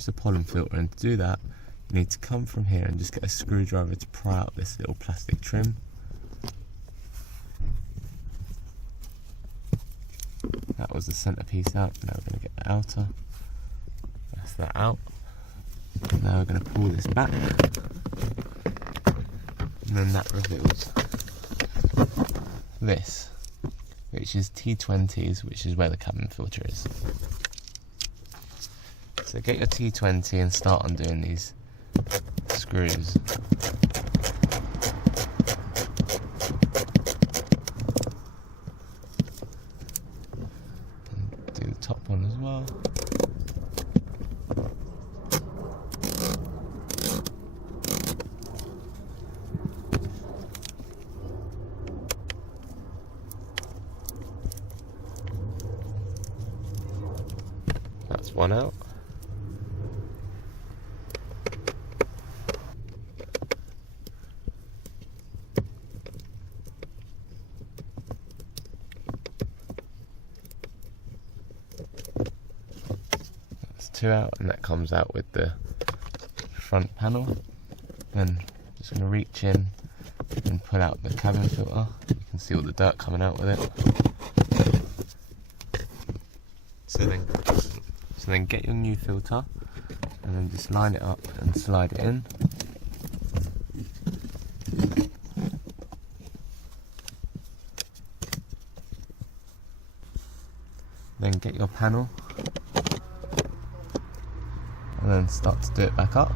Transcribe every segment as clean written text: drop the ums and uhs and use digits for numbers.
change the pollen filter, and to do that you need to come from here and just get a screwdriver to pry out this little plastic trim. That was the centerpiece out. Now we're going to get the outer. That's that out. Now we're going to pull this back, and then that reveals this, which is T20s, which is where the cabin filter is. So get your T20 and start undoing these screws. And do the top one as well. That's one out. That's two out, and that comes out with the front panel. Then just going to reach in and pull out the cabin filter. You can see all the dirt coming out with it. So then get your new filter and then just line it up and slide it in. Then get your panel and then start to do it back up.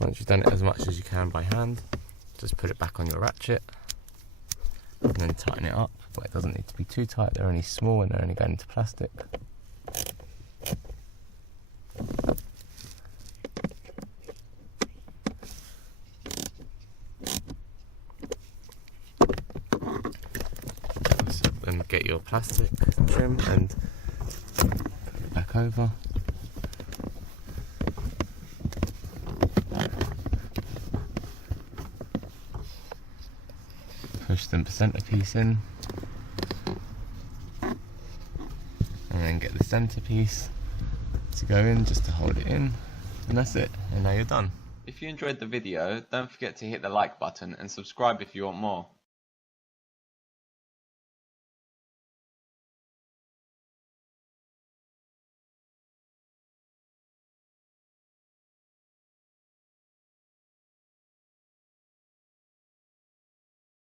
Once you've done it as much as you can by hand, just put it back on your ratchet and then tighten it up, but it doesn't need to be too tight. They're only small and they're only going into plastic. So then get your plastic trim and put it back over. Push the centerpiece in, and then get the centerpiece to go in just to hold it in, and that's it, and now you're done. If you enjoyed the video, don't forget to hit the like button and subscribe if you want more.